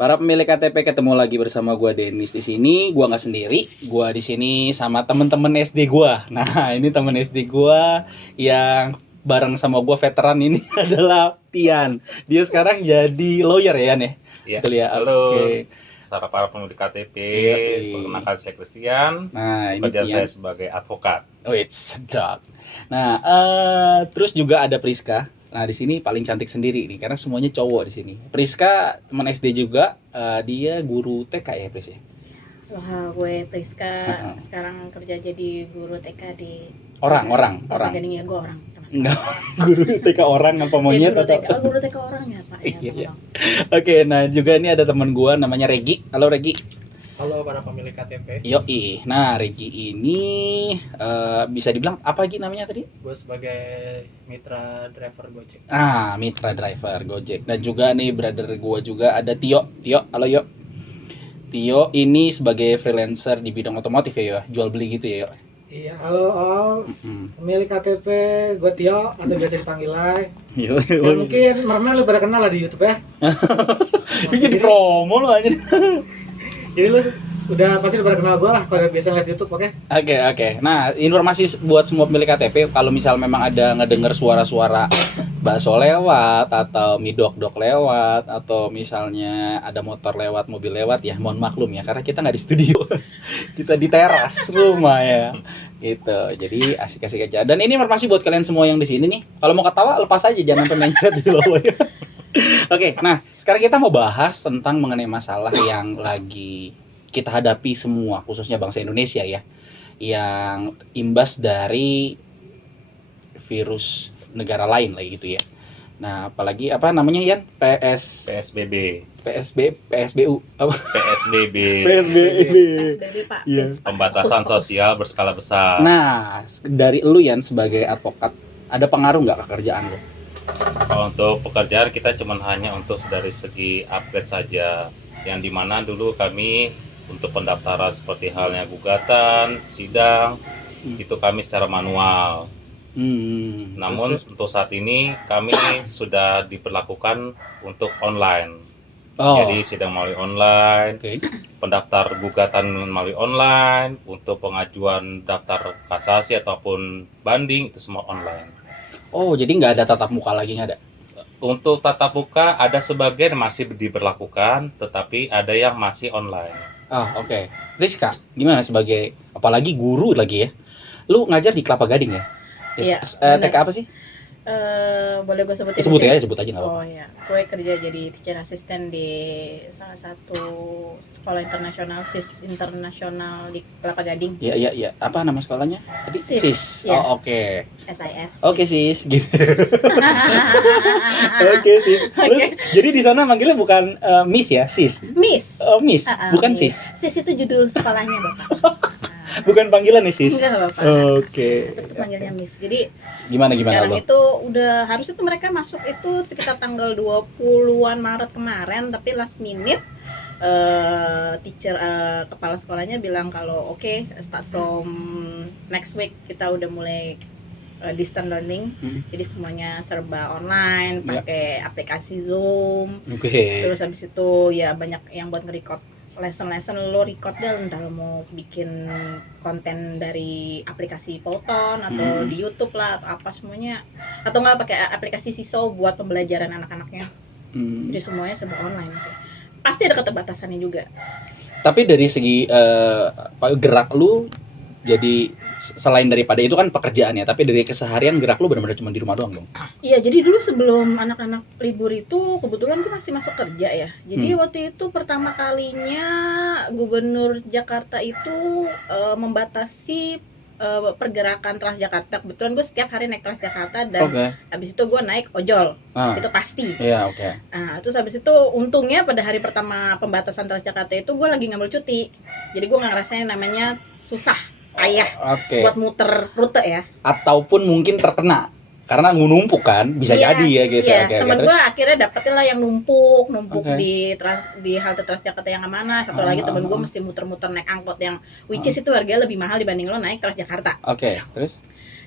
Para pemilik KTP, ketemu lagi bersama gua Denis di sini. Gua nggak sendiri. Gua di sini sama temen-temen SD gua. Nah, ini temen SD gua yang bareng sama gua veteran ini adalah Tian. Dia sekarang jadi lawyer ya, Yan ya? Iya. Betul ya. Halo. Oke. Para pemilik KTP, Iya. perkenalkan saya Christian. Nah, ini Pekerjaan Tian. saya sebagai advokat. Oh, sedap. Nah, terus juga ada Priska. Nah, di sini paling cantik sendiri nih karena semuanya cowok di sini. Priska teman SD juga, dia guru TK ya, Pris ya. Wah, gue Priska sekarang kerja jadi guru TK di Orang. Gading ya, gue orang. Enggak, guru TK orang apa monyet guru atau? TK, guru TK orang ya, Pak. Ya, Iya. Oke, nah juga ini ada teman gua namanya Regi. Halo Regi. Halo para pemilik KTP, Yoi. Nah, Regi ini bisa dibilang apa lagi namanya tadi? gue sebagai mitra driver Gojek. Mitra driver Gojek. Dan juga nih brother gua juga ada Tio. Halo Yo. Tio ini sebagai freelancer di bidang otomotif ya, jual beli gitu ya, Yo. Iya, halo all pemilik KTP, gue Tio atau biasa dipanggil Lai. Yo. Ya, mungkin mermen lu pada kenal lah di YouTube ya. Ini jadi promo lo aja. Jadi lu udah pasti udah pada kenal gue lah pada biasa lihat YouTube, oke? Oke. Nah, informasi buat semua pemilik KTP, kalau misal memang ada ngedenger suara-suara bakso lewat atau mie dok lewat atau misalnya ada motor lewat, mobil lewat, ya mohon maklum ya karena kita nggak di studio. Kita di teras rumah ya. Gitu. Jadi asik-asik aja. Dan ini informasi buat kalian semua yang di sini nih. Kalau mau ketawa lepas aja, jangan sampai mencret di bawah ya. Oke, nah sekarang kita mau bahas tentang mengenai masalah yang lagi kita hadapi semua, khususnya bangsa Indonesia ya, yang imbas dari virus negara lain lah gitu ya. Nah, apalagi apa namanya Yan? PSBB. PSBU apa? PSBB. PSBB, Pak. Iya. Pembatasan sosial berskala besar. Nah, dari lu Yan sebagai advokat, ada pengaruh nggak ke kerjaan lu? Kalau untuk pekerjaan kita cuma hanya untuk dari segi upgrade saja. Yang dimana dulu kami untuk pendaftaran seperti halnya gugatan, sidang, itu kami secara manual. Namun untuk saat ini kami sudah diperlakukan untuk online. Jadi sidang melalui online, pendaftar gugatan melalui online, untuk pengajuan daftar kasasi ataupun banding itu semua online. Oh, jadi nggak ada tatap muka lagi, nggak ada? Untuk tatap muka ada sebagian masih diberlakukan, tetapi ada yang masih online. Oke. Rizka, gimana sebagai apalagi guru lagi ya? Lu ngajar di Kelapa Gading ya? Iya. TK apa sih? Boleh gue sebutin? Sebut aja nggak apa-apa. Oh ya, gue kerja jadi teacher assistant di salah satu sekolah internasional SIS internasional di Kelapa Gading. Iya. Apa nama sekolahnya? Tadi SIS. Ya. Ya. Oke. SIS. Oke, Sis gitu. Oke, Sis. Oke. Jadi di sana manggilnya bukan Miss ya, Sis. Miss. Oh, Miss. Bukan Miss. Sis. Sis itu judul sekolahnya, Bapak. Bukan panggilan nih, Sis. Enggak, Bapak. Oke. Itu panggilnya Miss. Jadi Gimana sekarang Bang? itu udah harusnya tuh mereka masuk itu sekitar tanggal 20-an Maret kemarin, tapi last minute teacher kepala sekolahnya bilang kalau oke, start from next week kita udah mulai distance learning. Jadi semuanya serba online, pakai aplikasi Zoom. Terus habis itu ya banyak yang buat nge-record lesson lo record deh, entar lo mau bikin konten dari aplikasi Poton atau di YouTube lah atau apa semuanya, atau enggak pakai aplikasi Siso buat pembelajaran anak-anaknya. Jadi semuanya serba online sih. Pasti ada keterbatasannya juga. Tapi dari segi gerak lu, jadi selain daripada itu kan pekerjaannya, tapi dari keseharian gerak lu benar-benar cuma di rumah doang dong? Iya, jadi dulu sebelum anak-anak libur itu kebetulan gue masih masuk kerja ya. Jadi waktu itu pertama kalinya Gubernur Jakarta itu membatasi pergerakan Transjakarta. Kebetulan gue setiap hari naik Transjakarta dan habis itu gue naik ojol. Itu pasti. Iya, oke. Nah, terus habis itu untungnya pada hari pertama pembatasan Transjakarta itu gue lagi ngambil cuti. Jadi gue nggak ngerasain namanya susah, payah buat muter rute ya. Ataupun mungkin terkena karena numpuk kan, bisa jadi ya gitu. Iya, temen gue akhirnya dapetin lah yang numpuk di halte Transjakarta yang mana. Satu lagi temen gue mesti muter-muter naik angkot yang which is itu harganya lebih mahal dibanding lo naik Transjakarta. Terus?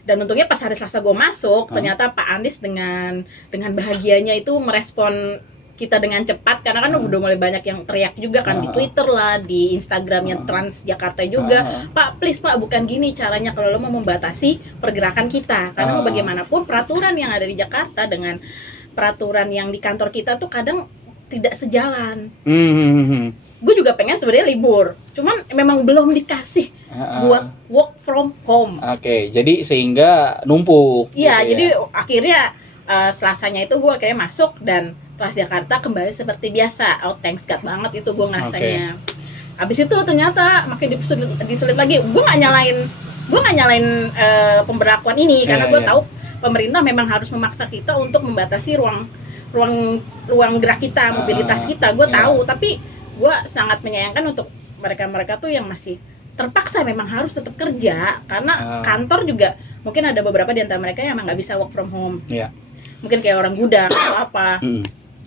Dan untungnya pas hari Selasa gue masuk, ternyata Pak Anies dengan bahagianya itu merespon kita dengan cepat, karena kan udah mulai banyak yang teriak juga kan di Twitter lah, di Instagramnya Transjakarta juga, Pak please Pak, bukan gini caranya kalau lo mau membatasi pergerakan kita, karena mau bagaimanapun peraturan yang ada di Jakarta dengan peraturan yang di kantor kita tuh kadang tidak sejalan. Gue juga pengen sebenarnya libur, cuman memang belum dikasih buat work from home. Oke, jadi sehingga numpuk. Iya, gitu jadi ya. akhirnya Selasanya itu gue akhirnya masuk dan Transjakarta kembali seperti biasa. Oh thanks God banget itu gue ngerasanya. Abis itu ternyata makin disulit lagi. Gue nggak nyalain pemberlakuan ini karena gue tahu pemerintah memang harus memaksa kita untuk membatasi ruang gerak kita, mobilitas kita. Gue tahu, tapi gue sangat menyayangkan untuk mereka tuh yang masih terpaksa memang harus tetap kerja karena kantor juga mungkin ada beberapa di antara mereka yang emang nggak bisa work from home. Mungkin kayak orang gudang atau apa.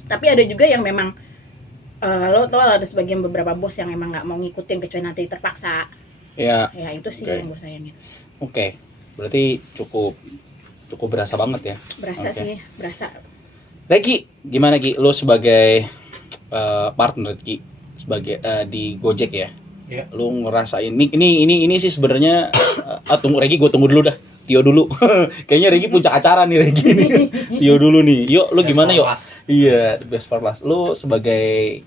Tapi ada juga yang memang lo tau ada sebagian beberapa bos yang emang nggak mau ngikutin kecuali nanti terpaksa. Ya itu sih yang gue sayangin. Berarti cukup berasa banget ya. Berasa sih, berasa. Regi, gimana Gi? Lo sebagai partner Gi, sebagai di Gojek ya. Lo ngerasain ini sih sebenarnya tunggu Regi, gue tunggu dulu dah. Tio dulu. Kayaknya Regi puncak acara nih Regi nih. Tio dulu nih. Yuk, lu gimana yuk? Iya, the best for last. Lu sebagai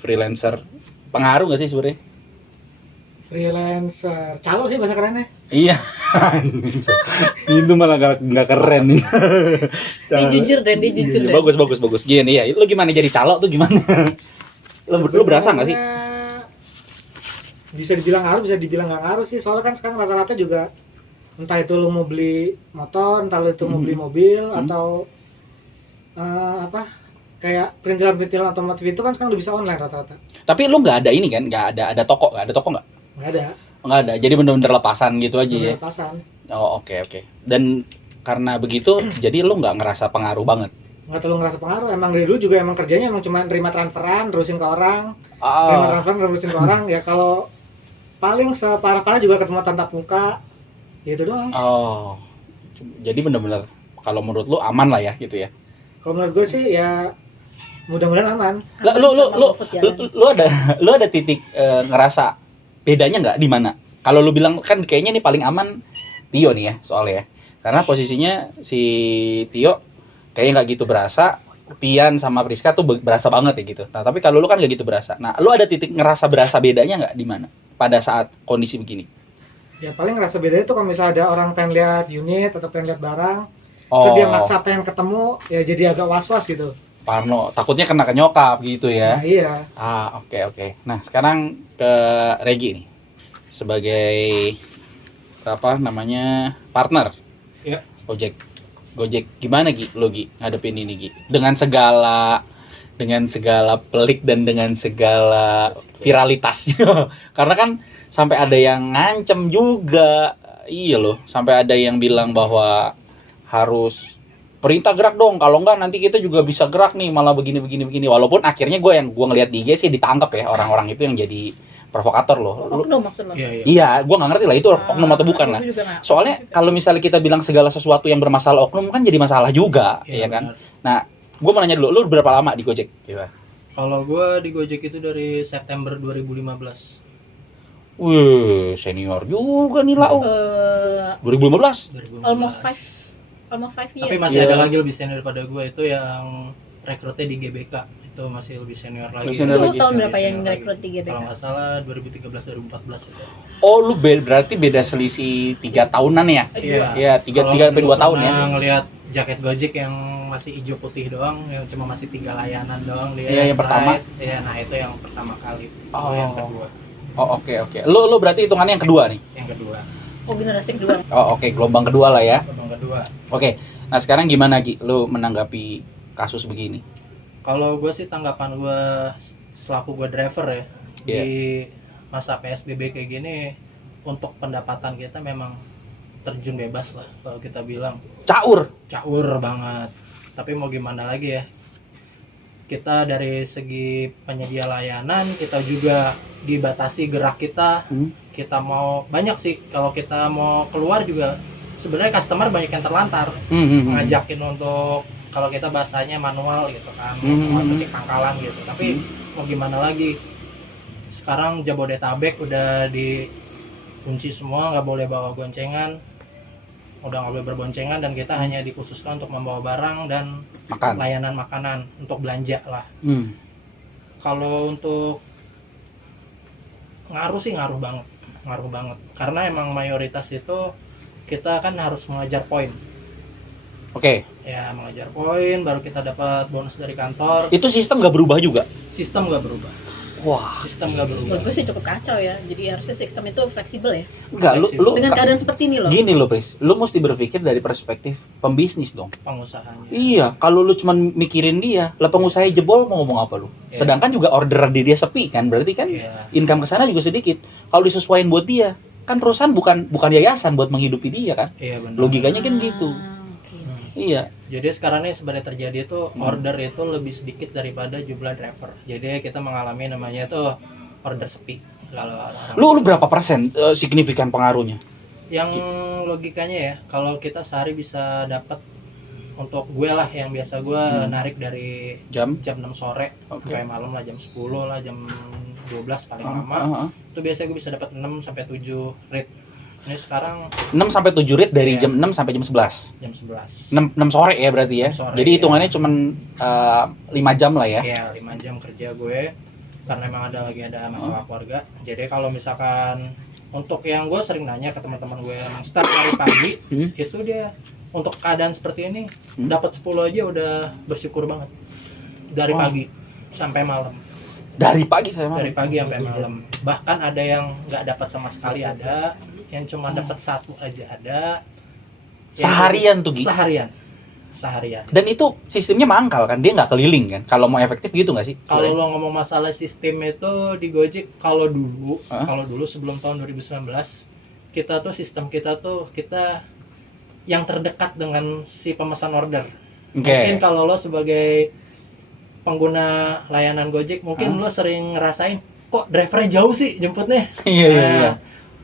freelancer, pengaruh gak sih sebenarnya? Freelancer, calo sih bahasa kerennya. Iya. Itu malah nggak keren nih. Dia jujur deh. Bagus. Gini ya. Lu gimana jadi calo tuh gimana? Lu berasa nggak sih? Bisa dibilang ngaruh, bisa dibilang nggak ngaruh sih. Soalnya kan sekarang rata-rata juga entah itu lu mau beli motor, entah itu mau beli mobil atau kayak perintilan otomotif itu kan sekarang udah bisa online rata-rata. Tapi lu nggak ada ini kan? Nggak ada toko nggak? Nggak ada. Nggak ada. Jadi bener-bener lepasan gitu aja ya. Lepasan. Oh oke. Dan karena begitu, jadi lu nggak ngerasa pengaruh banget? Nggak terlalu ngerasa pengaruh. Emang dari dulu juga emang kerjanya emang cuma terima transferan, terusin ke orang. Terima transferan, terusin ke orang. Ya kalau paling separah-parah juga ketemu tatap muka, gitu doang. Jadi bener-bener kalau menurut lu aman lah ya gitu ya? Kalau menurut gue sih ya mudah-mudahan aman. Lu ada titik ngerasa bedanya nggak di mana? Kalau lu bilang kan kayaknya nih paling aman Tio nih ya soalnya ya, karena posisinya si Tio kayaknya nggak gitu berasa. Pian sama Priska tuh berasa banget ya gitu. Nah tapi kalau lu kan nggak gitu berasa. Nah lu ada titik berasa bedanya nggak di mana pada saat kondisi begini? Ya paling ngerasa bedanya tuh kalau misalnya ada orang pengen lihat unit atau pengen lihat barang, terus dia maksa pengen ketemu, ya jadi agak was-was gitu. Parno, takutnya kena ke nyokap gitu ya. Nah, iya. Oke. Nah sekarang ke Regi nih sebagai partner. Iya. Gojek gimana Gi? Lo Gi ngadepin ini Gi dengan segala pelik dan dengan segala viralitasnya. Karena kan sampai ada yang ngancem juga. Iya loh, sampai ada yang bilang bahwa harus perintah gerak dong, kalau enggak nanti kita juga bisa gerak nih, malah begini. Walaupun akhirnya gue ngeliat di IG sih ditangkap ya orang-orang itu yang jadi provokator loh. Oknum maksud lo? Iya, gue nggak ngerti lah itu oknum atau bukan lah. Soalnya kalau misalnya kita bilang segala sesuatu yang bermasalah oknum kan jadi masalah juga, ya kan? Nah, gue mau nanya dulu, lu berapa lama di Gojek? Kalau gue di Gojek itu dari September 2015. Wih, senior juga nih Lau. 2015? Almost 5 years. Tapi masih ada lagi lebih senior daripada gue, itu yang rekrutnya di GBK. Itu masih lebih senior lagi. Itu tahun berapa yang rekrut di GBK? Kalau nggak salah 2013-2014 itu. Oh, lu berarti beda selisih 3 tahunan ya? Iya, 3 sampai 2 tahun ya. Ngelihat jaket Gojek yang masih hijau putih doang, yang cuma masih 3 layanan doang dia. Iya, yang pertama. Iya, nah itu yang pertama kali. Oh, yang kedua. Oh, oke. Lu berarti hitungannya yang kedua nih? Yang kedua. Oh, generasi kedua. Oh, oke, gelombang kedua lah ya. Gelombang kedua. Oke. Nah, sekarang gimana Gi lu menanggapi kasus begini? Kalau gue sih tanggapan gue selaku gue driver ya, di masa PSBB kayak gini, untuk pendapatan kita memang terjun bebas lah kalau kita bilang. Caur banget. Tapi mau gimana lagi ya, kita dari segi penyedia layanan kita juga dibatasi gerak kita. Kita mau banyak sih, kalau kita mau keluar juga sebenarnya customer banyak yang terlantar, ngajakin untuk kalau kita bahasanya manual gitu kan, Hmm. kucing pangkalan gitu. Tapi mau gimana lagi? Sekarang Jabodetabek udah dikunci semua, nggak boleh bawa boncengan, udah nggak boleh berboncengan, dan kita hanya dikhususkan untuk membawa barang dan Makan. layanan makanan untuk belanja lah. Hmm. Kalau untuk ngaruh sih ngaruh banget karena emang mayoritas itu kita kan harus mengajar poin. Oke. Ya, mengajar poin baru kita dapat bonus dari kantor. Itu sistem nggak berubah juga? Sistem nggak berubah. Wah. Sistem nggak berubah. Menurut gue sih cukup kacau ya. Jadi harusnya sistem itu fleksibel ya. Enggak, lu Dengan keadaan seperti ini loh. gini loh, Pris. Lu mesti berpikir dari perspektif pembisnis dong. Pengusahanya. Iya, kalau lu cuma mikirin dia, lah pengusaha jebol mau ngomong apa lu? Iya. Sedangkan juga order di dia sepi kan, berarti kan Iya. income ke sana juga sedikit. Kalau disesuaikan buat dia, kan perusahaan bukan yayasan buat menghidupi dia kan. Iya benar. Logikanya kan gitu. Oke. Iya. Jadi sekarang ini sebenarnya terjadi itu order itu lebih sedikit daripada jumlah driver. Jadi kita mengalami namanya itu order sepi. Kalau orang- Lu berapa persen signifikan pengaruhnya? yang logikanya ya, kalau kita sehari bisa dapat, untuk gue lah yang biasa gue narik dari Jam? jam 6 sore Oke. sampai malam lah, jam 10 lah, jam 12 paling lama. Heeh. Itu biasanya gue bisa dapat 6 sampai 7 rate. Ini sekarang 6 sampai 7 rit dari Iya. jam 6 sampai jam 11. jam 11. 6 sore ya berarti ya. 6 sore, Jadi iya. hitungannya cuman 5 jam lah ya. Ya, 5 jam kerja gue karena memang lagi ada masalah keluarga. Jadi kalau misalkan untuk yang gue sering nanya ke teman-teman gue yang start dari pagi, itu dia untuk keadaan seperti ini dapat 10 aja udah bersyukur banget. Dari Wah. pagi sampai malam. Dari pagi saya malam. Dari pagi sampai malam. Bahkan ada yang nggak dapat sama sekali, ada yang cuma dapat 1 aja ada. Yang Seharian tuh, Gi. Seharian. Dan itu sistemnya mangkal kan, dia nggak keliling kan. Kalau mau efektif gitu nggak sih? Kalau lo ngomong masalah sistem itu di Gojek, kalau dulu Hah? sebelum tahun 2019, kita tuh sistem kita yang terdekat dengan si pemesan order. Oke. Mungkin kalau lo sebagai pengguna layanan Gojek, mungkin Hah? lo sering ngerasain kok drivernya jauh sih jemputnya. Iya iya iya. Nah,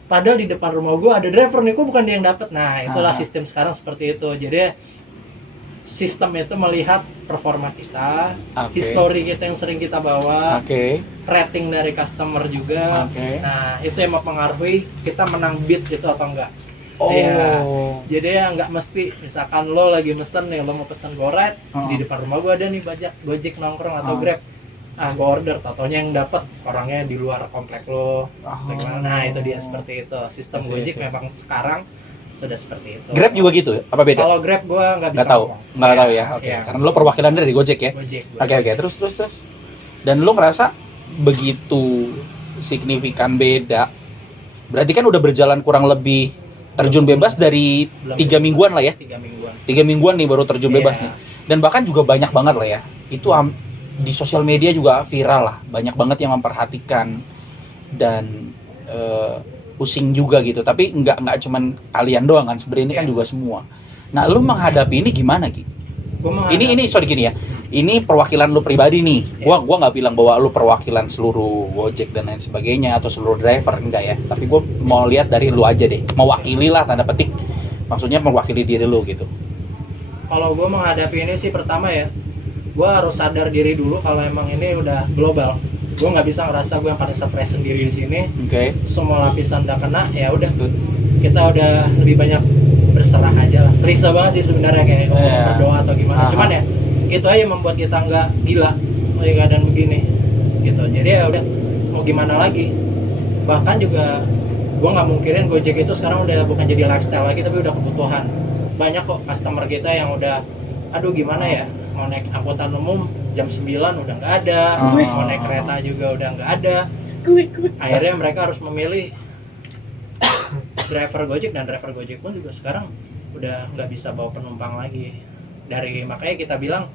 padahal di depan rumah gua ada driver nih, kok bukan dia yang dapat. Nah, itulah Ah. sistem sekarang seperti itu. Jadi sistem itu melihat performa kita, Oke. history kita yang sering kita bawa, Oke. rating dari customer juga. Oke. Nah, itu yang mempengaruhi kita menang bid itu atau enggak. Oh. Iya. Jadi ya nggak mesti, misalkan lo lagi mesen nih, lo mau pesen GoRide, Oh. di depan rumah gua ada nih Gojek nongkrong atau Oh. Grab. Ah, gua order, tatonya yang dapat orangnya di luar komplek lo. Bagaimana? Nah, itu dia seperti itu. Sistem Iya, Gojek iya. memang sekarang sudah seperti itu. Grab juga gitu ya? Apa beda? Kalau Grab gua nggak bisa Nggak tahu. ngomong. Nggak Iya, tahu ya. Oke. iya. Karena lo perwakilan dari Gojek ya. Gojek. Oke oke. Terus. Dan lo ngerasa begitu signifikan beda. Berarti kan udah berjalan kurang lebih terjun bebas dari Belum 3 mingguan lah ya. 3 mingguan. 3 mingguan nih baru terjun bebas Iya. nih. Dan bahkan juga banyak banget lah ya. Itu di sosial media juga viral lah. Banyak banget yang memperhatikan dan pusing juga gitu. Tapi nggak cuman kalian doang kan. Sebenarnya ini kan Iya. juga semua. Nah, lu menghadapi ini gimana, Ki? Gua Ini sorry gini ya. Ini perwakilan lu pribadi nih. Iya. Gua nggak bilang bahwa lu perwakilan seluruh Gojek dan lain sebagainya atau seluruh driver, enggak ya. Tapi gua mau lihat dari lu aja deh. Mewakili lah tanda petik. Maksudnya mewakili diri lu gitu. Kalau gue menghadapi ini sih, pertama ya, gue harus sadar diri dulu kalau emang ini udah global. Gue nggak bisa ngerasa gue yang paling stres sendiri di sini. Oke. Semua lapisan udah kena, ya udah Good. kita udah lebih banyak berserah aja lah. Risau banget sih sebenarnya, kayak Iya. berdoa atau gimana. Aha. Cuman ya itu aja membuat kita nggak gila lagi keadaan begini gitu. Jadi ya udah, mau gimana lagi. Bahkan juga gue nggak mungkirin Gojek itu sekarang udah bukan jadi lifestyle lagi, tapi udah kebutuhan. Banyak kok customer kita yang udah, aduh gimana ya, mau naik angkutan umum jam 9 udah nggak ada, Oh. mau naik kereta juga udah nggak ada. Akhirnya mereka harus memilih driver Gojek, dan driver Gojek pun juga sekarang udah nggak bisa bawa penumpang lagi. Makanya kita bilang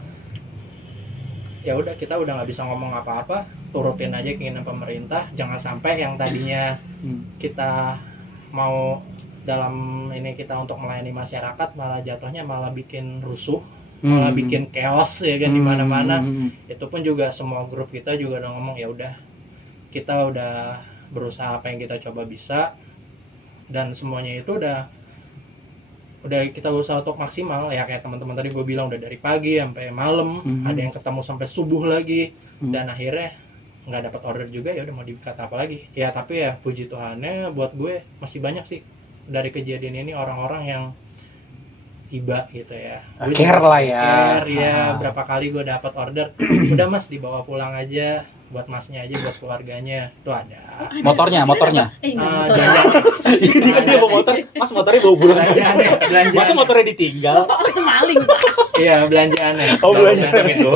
ya udah, kita udah nggak bisa ngomong apa-apa, turutin aja keinginan pemerintah. Jangan sampai yang tadinya kita mau dalam ini kita untuk melayani masyarakat malah jatuhnya malah bikin rusuh, malah bikin chaos ya kan di mana-mana. Itu pun juga semua grup kita juga udah ngomong, ya udah, kita udah berusaha apa yang kita coba bisa, dan semuanya itu udah udah kita usaha untuk maksimal ya, kayak teman-teman tadi gue bilang udah dari pagi sampai malam, ada yang ketemu sampai subuh lagi, dan akhirnya nggak dapat order juga. Ya udah mau dikata apa lagi ya, tapi ya puji Tuhannya buat gue masih banyak sih dari kejadian ini orang-orang yang tiba gitu ya. Care lah ya. Care ya, berapa kali gue dapat order, udah mas dibawa pulang aja, buat masnya aja, buat keluarganya. Itu ada. Motornya. Jadi Kan dia bawa motor, Mas motornya bawa burung. belanjaan. Masa motornya ditinggal? Bapak itu maling, Pak. Iya, belanjaannya. Oh, belanjaan itu.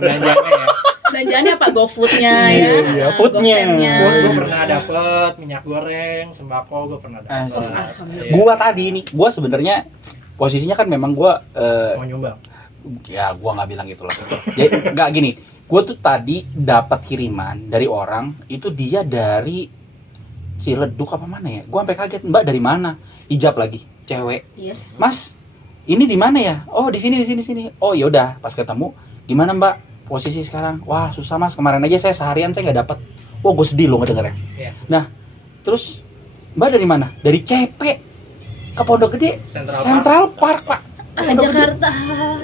Belanjaannya ya. Belanjaannya apa? GoFood-nya ya. Iya, food-nya. GoSend-nya. Gue pernah dapet minyak goreng, sembako gue pernah dapet. Alhamdulillah. Gua tadi nih, gua sebenarnya posisinya kan memang gua Mau nyumbang. ya gua nggak bilang gitu lah. Jadi nggak gini, gua tuh tadi dapat kiriman dari orang itu, dia dari Ciledug apa mana ya? Gua sampai kaget, Mbak dari mana? Hijab lagi, cewek. Yes. Mas, ini di mana ya? Oh, di sini. Oh, ya udah, pas ketemu, gimana Mbak? Posisi sekarang? Wah, susah Mas. Kemarin aja saya seharian saya nggak dapat. Wah, gue sedih loh ngedengernya. Iya. Nah, terus Mbak dari mana? Dari CP ke Pondok Gede, Central Park, Pak. Jakarta.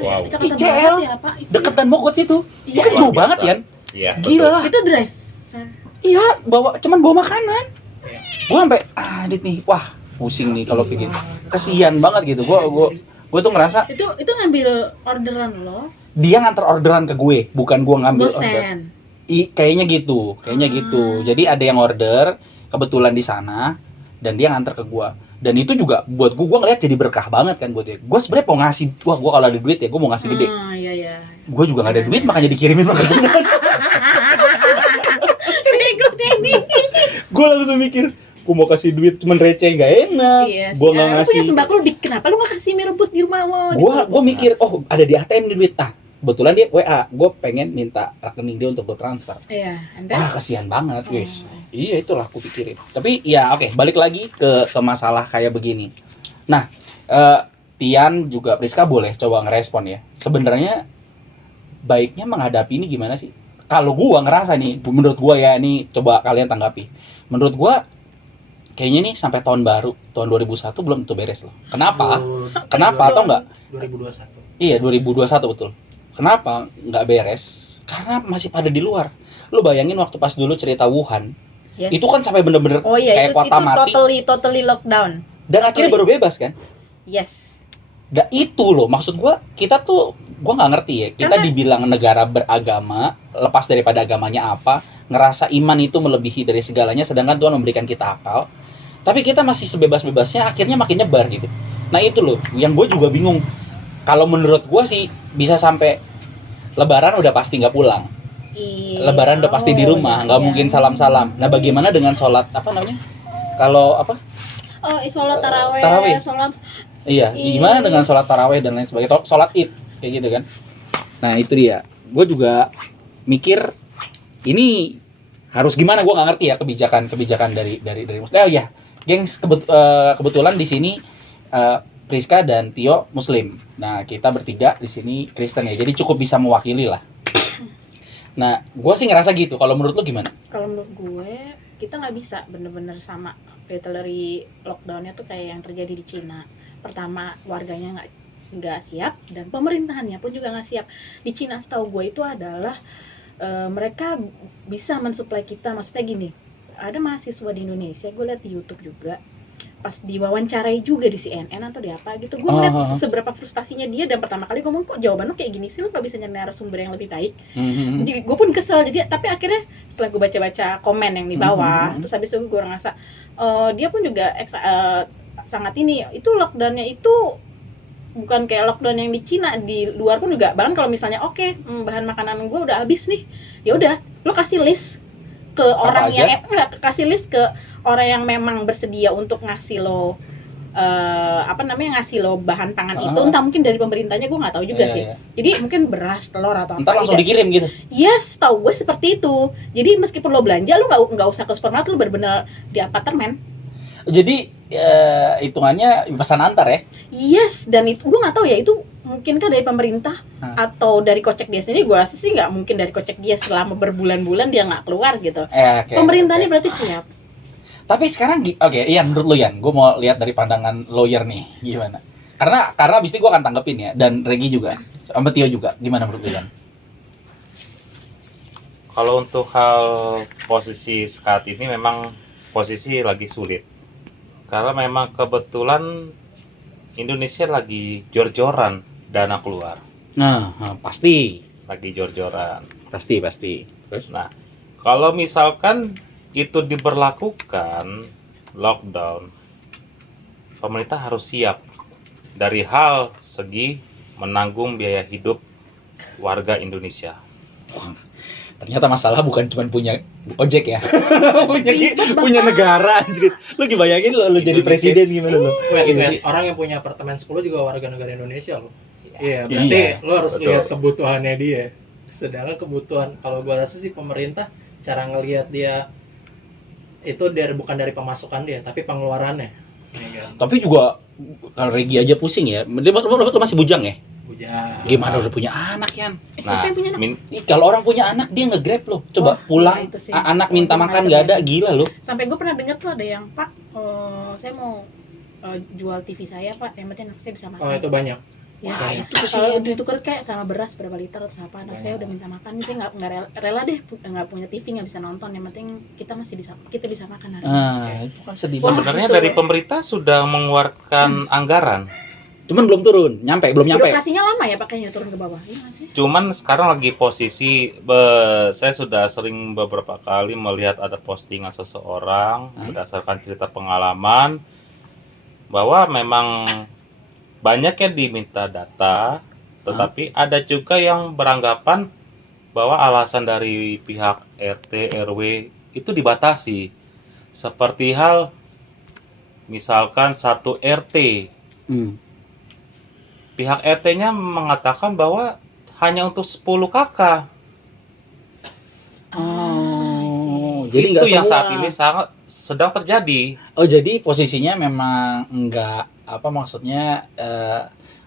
Wow. Jakarta ICL. Barat ya, Pak. Itu Deket dan Mogot situ. Iya. Bukan jauh Luar banget, biasa. Yan. Iya. Gila lah. Itu drive. Iya, cuman bawa makanan. Iya. Gua sampai Dit nih, wah, pusing nih kalau kayak gitu. Kesian banget gitu. Gua tuh ngerasa Itu ngambil orderan lo. dia nganter orderan ke gue, bukan gua ngambil order. GoSend. Kayaknya gitu. Jadi ada yang order kebetulan di sana dan dia nganter ke gua. Dan itu juga buat gua ngeliat jadi berkah banget kan buat dia. Gua sebenarnya mau ngasih, wah gua kalau ada duit ya gua mau ngasih gede. Iya. Gua juga nggak ada duit makanya dikirimin makanan. Bego Denny. Gua langsung mikir, gua mau kasih duit cuman receh nggak enak. Iya. Gua nggak Lu ngasih. punya sembako lu kenapa lu nggak kasih mie rebus di rumah lo? Gua mikir, oh ada di ATM nih duit. Kebetulan dia WA, gue pengen minta rekening dia untuk gue transfer. Iya. And then? Wah kasihan banget guys. Iya itulah aku pikirin. Tapi ya oke, balik lagi ke masalah kayak begini. Nah, Tian juga Priska boleh coba ngerespon ya. Sebenarnya baiknya menghadapi ini gimana sih? Kalau gua ngerasa nih, menurut gua ya, ini coba kalian tanggapi. Menurut gua kayaknya nih sampai tahun baru, tahun 2001 belum tentu beres loh. Kenapa? Kenapa atau enggak? 2021. Iya, 2021 betul. Kenapa nggak beres? Karena masih pada di luar. Lu bayangin waktu pas dulu cerita Wuhan, Yes. itu kan sampai bener-bener Oh iya, kayak itu kota mati. totally lockdown. Dan akhirnya baru bebas kan? Yes. Dan itu loh, maksud gua, kita tuh, gua nggak ngerti ya. Kita dibilang negara beragama, lepas daripada agamanya apa, ngerasa iman itu melebihi dari segalanya, sedangkan Tuhan memberikan kita akal. Tapi kita masih sebebas-bebasnya, akhirnya makin nyebar gitu. Nah itu loh, yang gue juga bingung. Kalau menurut gua sih, bisa sampai Lebaran udah pasti nggak pulang. Lebaran udah pasti di rumah, nggak mungkin salam-salam. Nah bagaimana dengan sholat, apa namanya? Kalau apa? Oh, sholat taraweh. Tarawih. Sholat. Iya, Id. gimana dengan sholat taraweh dan lain sebagainya, sholat id, kayak gitu kan. Nah itu dia, gue juga mikir, ini harus gimana, gue nggak ngerti ya kebijakan dari Muslim. Ya, gengs, kebetulan di sini Priska dan Tio Muslim. Nah kita bertiga di sini Kristen ya, jadi cukup bisa mewakili lah. Nah, gue sih ngerasa gitu. Kalau menurut lo gimana? Kalau menurut gue, kita nggak bisa bener-bener sama. Literally lockdownnya tuh kayak yang terjadi di Cina. Pertama, warganya nggak siap, dan pemerintahannya pun juga nggak siap. Di Cina, setahu gue itu adalah mereka bisa mensuplai kita. Maksudnya gini, ada mahasiswa di Indonesia, gue lihat di YouTube juga, pas diwawancarai juga di CNN atau di apa gitu, gue ngeliat seberapa frustasinya dia. Dan pertama kali ngomong, kok jawaban lo kayak gini sih, lo gak bisa nyari narasumber yang lebih baik. Jadi gue pun kesel. Jadi tapi akhirnya setelah gue baca-baca komen yang di bawah, terus habis itu gue ngerasa dia pun juga sangat ini. Itu lockdownnya itu bukan kayak lockdown yang di Cina. Di luar pun juga, bahkan kalau misalnya bahan makanan gue udah habis nih, ya udah lo kasih list ke orang yang kasih list ke orang yang memang bersedia untuk ngasih lo ngasih lo bahan pangan itu. Entah mungkin dari pemerintahnya, gue nggak tahu juga sih. Jadi mungkin beras, telur atau apa. Ntar langsung dikirim gitu. Yes, tahu gue seperti itu. Jadi meskipun lo belanja, lo nggak usah ke supermarket, lo benar-benar di apartemen. Jadi hitungannya pesan antar ya? Yes, dan itu gue nggak tahu ya, itu mungkinkah dari pemerintah atau dari kocek dia sendiri. Gue rasa sih nggak mungkin dari kocek dia, selama berbulan-bulan dia nggak keluar gitu. Pemerintahnya berarti siap. Tapi sekarang oke, Ian, menurut lo Ian, gue mau lihat dari pandangan lawyer nih, gimana? Karena abis ini gue akan tanggepin ya, dan Regi juga, sama Tio juga, gimana menurut lo Ian? Kalau untuk hal posisi saat ini memang posisi lagi sulit. Karena memang kebetulan Indonesia lagi jor-joran dana keluar. Nah, pasti. Lagi jor-joran. Pasti. Terus? Nah, kalau misalkan itu diberlakukan lockdown, pemerintah harus siap dari hal segi menanggung biaya hidup warga Indonesia. Ternyata masalah bukan cuma punya ojek ya. punya negara anjir. Lu bayangin lu jadi presiden gimana lu? Wait, orang yang punya apartemen 10 juga warga negara Indonesia loh. Iya, berarti lo harus lihat kebutuhannya dia. Sedangkan kebutuhan, kalau gua rasa sih pemerintah cara ngelihat dia itu bukan dari pemasukan dia, tapi pengeluarannya. Ya, kan? Tapi juga kalau Regi aja pusing ya. Lu masih bujang ya? Bujang. Gimana udah punya anak Yan? Nah, Kalau orang punya anak dia nge-grab loh. Coba pulang itu sih. anak minta makan nggak ada, gila loh. Sampai gue pernah dengar tuh ada yang, Pak, saya mau jual TV saya Pak, yang penting anak saya bisa makan. Oh, itu banyak. Ya, Banyak. itu kalau ditukar kayak sama beras berapa liter atau apa, anak saya udah minta makan, saya nggak rela deh nggak punya TV, nggak bisa nonton, yang penting kita bisa makan hari ini. Itu kan sedih. sebenarnya Wah, dari betul. pemerintah sudah mengeluarkan anggaran. Cuman belum turun, belum nyampe. Birokrasinya lama ya pakainya turun ke bawah, iya nggak sih? Cuman sekarang lagi posisi saya sudah sering beberapa kali melihat ada postingan seseorang berdasarkan cerita pengalaman bahwa memang banyak yang diminta data, tetapi ada juga yang beranggapan bahwa alasan dari pihak RT RW itu dibatasi. Seperti hal misalkan satu RT, pihak RT-nya mengatakan bahwa hanya untuk 10 kakak. Jadi Itu nggak yang semua. saat ini sangat sedang terjadi. Oh, jadi posisinya memang nggak maksudnya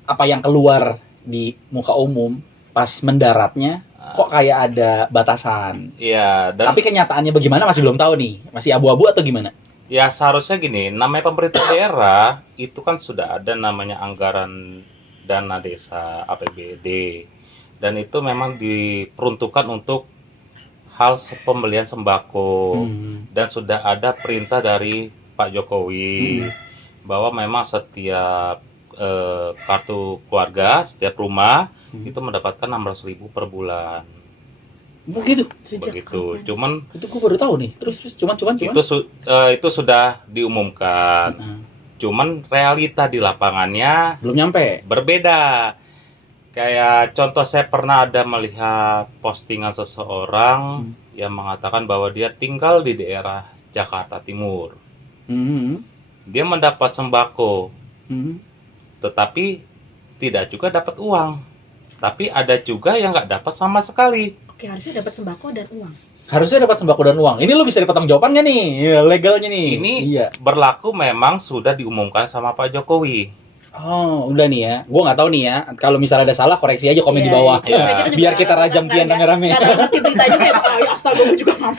apa yang keluar di muka umum pas mendaratnya kok kayak ada batasan. Iya, dan Tapi kenyataannya bagaimana masih belum tahu nih. Masih abu-abu atau gimana? ya seharusnya gini, namanya pemerintah daerah itu kan sudah ada namanya anggaran dana desa APBD, dan itu memang diperuntukkan untuk hal pembelian sembako, dan sudah ada perintah dari Pak Jokowi bahwa memang setiap kartu keluarga, setiap rumah itu mendapatkan 600.000 per bulan. Begitu. Begitu. Cuman Itu gue baru tahu nih. Terus cuman. itu sudah diumumkan. Cuman realita di lapangannya Belum nyampe. berbeda. Kayak contoh, saya pernah ada melihat postingan seseorang yang mengatakan bahwa dia tinggal di daerah Jakarta Timur. Dia mendapat sembako, tetapi tidak juga dapat uang. Tapi ada juga yang nggak dapat sama sekali. Oke, harusnya dapat sembako dan uang. Harusnya dapat sembako dan uang. Ini lo bisa dipertanggungjawabkan nggak nih? Ya, legalnya nih. Ini Iya. berlaku memang sudah diumumkan sama Pak Jokowi. Oh, udah nih ya. Gue nggak tahu nih ya. Kalau misalnya ada salah, koreksi aja komen di bawah. Iya. Biar kita rajam Tian rame-rame. Karena ngerti berita juga ya, Pak. Astaga, gue juga nggak.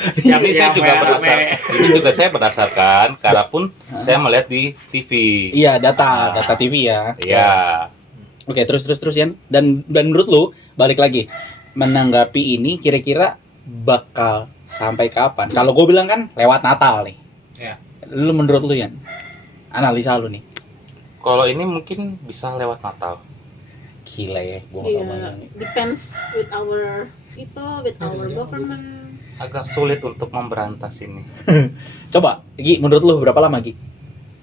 Ini juga saya berdasarkan karena pun saya melihat di TV. Iya, data TV ya. Iya. Oke, terus Yan. Dan menurut lu, balik lagi, menanggapi ini kira-kira bakal sampai kapan? Kalau gue bilang kan lewat Natal nih. Iya. Lu menurut lu Yan? Analisa lu nih. Kalau ini mungkin bisa lewat Natal. Gila ya, gue Iya, depends with our people, with our government. Agak sulit untuk memberantas ini. Coba, Gi, menurut lu berapa lama, Gi?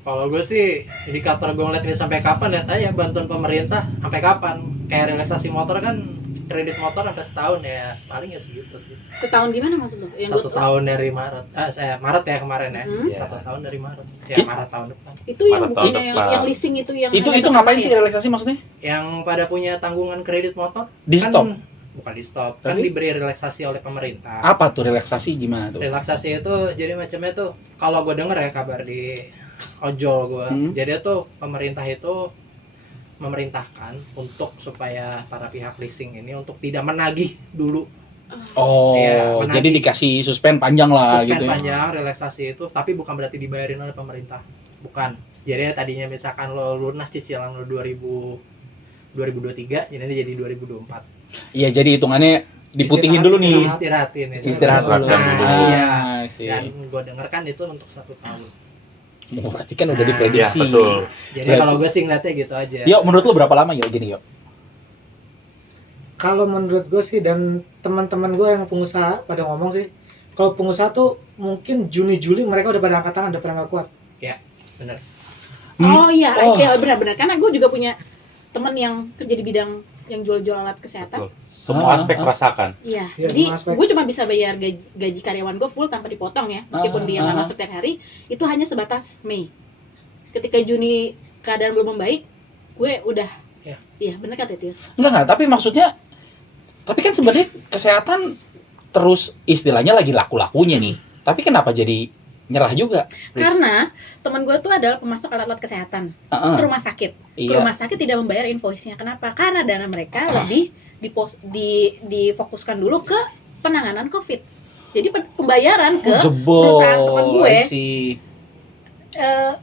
Kalau gue sih indikator gue ngeliat ini sampai kapan ya, tanya bantuan pemerintah sampai kapan. Kayak realisasi motor kan, kredit motor sampai setahun ya, paling ya segitu sih. Setahun gimana maksud lu? Satu tahun dari Maret. Maret ya kemarin ya. Mhm. 1 tahun dari Maret. Ya Maret tahun depan. Itu yang Pada tahun bukannya depan. yang leasing itu yang Itu hanya ngapain teman sih ya? relaksasi maksudnya? Yang pada punya tanggungan kredit motor Di kan- stop. Bukan di stop, kan Tapi? diberi relaksasi oleh pemerintah. Apa tuh relaksasi gimana tuh? Relaksasi itu jadi macamnya tuh, kalau gue denger ya kabar di ojol gue, jadi tuh pemerintah itu memerintahkan untuk supaya para pihak leasing ini untuk tidak menagih dulu Oh, Iya, menagih. jadi dikasih suspend panjang lah Suspend gitu ya. panjang, relaksasi itu, tapi bukan berarti dibayarin oleh pemerintah. Bukan. Jadi tadinya misalkan lo lunas cicilan lo 2023, jadi nanti jadi 2024. Iya, jadi hitungannya diputihin dulu nih. Istirahatin. Istirahat dulu. Nah, iya. sih. Dan gue denger kan itu untuk 1 tahun. Berarti kan udah Nah, Ya, diprediksi. betul. Jadi Berarti- kalau gue sih ngeliatnya gitu aja. Yo, menurut lu berapa lama yo gini yo? Kalau menurut gue sih dan teman-teman gue yang pengusaha pada ngomong sih, kalau pengusaha tuh mungkin Juni-Juli mereka udah pada angkat tangan, udah pada nggak kuat. Bener. Oh iya, Oh. iya, benar-benar. Karena gue juga punya teman yang kerja di bidang yang jual-jual alat kesehatan. Betul. Semua Ah, aspek ah. rasakan. Iya, Iya, jadi semua aspek. gue cuma bisa bayar gaji karyawan gue full tanpa dipotong ya, meskipun dia nggak masuk tiap hari, itu hanya sebatas Mei. Ketika Juni keadaan belum membaik, gue udah, Ya. iya benar kata Tius. Enggak, tapi maksudnya tapi kan sebenarnya kesehatan terus istilahnya lagi laku-lakunya nih. Tapi kenapa jadi nyerah juga? Riz? Karena teman gue tuh adalah pemasok alat-alat kesehatan Heeh, ke rumah sakit. Ke iya. rumah sakit tidak membayar invoice-nya. Kenapa? Karena dana mereka lebih difokuskan dulu ke penanganan COVID. Jadi pembayaran ke Jebol. perusahaan teman gue. Si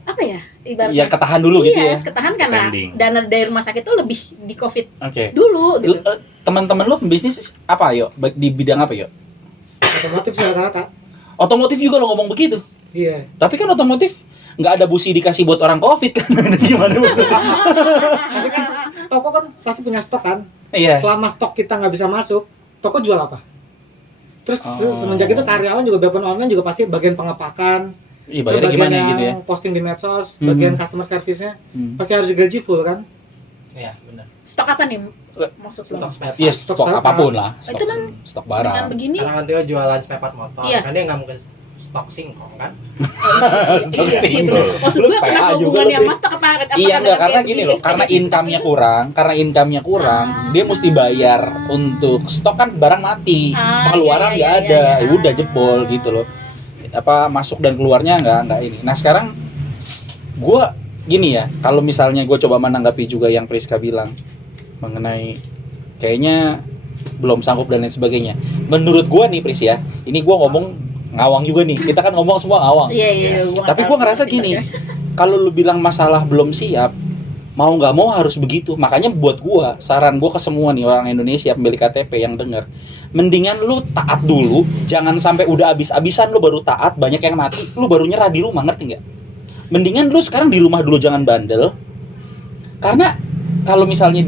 apa ya? Ibaratnya ya ketahan dulu gitu ya. ketahan karena Pending. dana dari rumah sakit itu lebih di COVID Oke. dulu gitu. Teman-teman lu pembisnis apa yo? Di bidang apa yo? Otomotif sih rata-rata. Otomotif juga lo ngomong begitu. Iya. Tapi kan otomotif nggak ada busi dikasih buat orang COVID kan? Gimana maksudnya? Tapi kan toko kan pasti punya stok kan. Iya. Selama stok kita nggak bisa masuk, toko jual apa? Terus Oh. semenjak itu karyawan juga walaupun online juga pasti bagian pengepakan, Iya, bayarnya bagian gimana yang gitu ya? posting di medsos, Hmm. bagian customer service-nya Hmm. pasti harus digaji full kan? Iya, bener. Stok apa nih maksud lo? Stok spare part. Iya, Stok stok barang. apapun lah. Itu kan Stok Dengan barang. begini Karena kan dia jualan spare part motor, Iya. kan dia nggak mungkin stok singkong kan? iya sih Singgung. bener. Maksud Lu gue PA kenapa juga hubungannya lu, sama stok apa? Iya enggak, karena gini loh, karena income-nya kurang, dia mesti bayar untuk stok kan barang mati, pengeluaran nggak ada, ya udah jebol gitu loh. Apa masuk dan keluarnya nggak ini. Nah sekarang gua gini ya, kalau misalnya gue coba menanggapi juga yang Priska bilang mengenai kayaknya belum sanggup dan lain sebagainya. Menurut gua nih Pris ya, ini gua ngomong ngawang juga nih, kita kan ngomong semua ngawang. Iya. Tapi gue ngerasa gini, kalau lu bilang masalah belum siap, mau nggak mau harus begitu. Makanya buat gue, saran gue ke semua nih orang Indonesia pemilik KTP yang denger, mendingan lu taat dulu, jangan sampai udah abis-abisan lu baru taat, banyak yang mati, lu baru nyerah di rumah, ngerti nggak? Mendingan lu sekarang di rumah dulu, jangan bandel. Karena kalau misalnya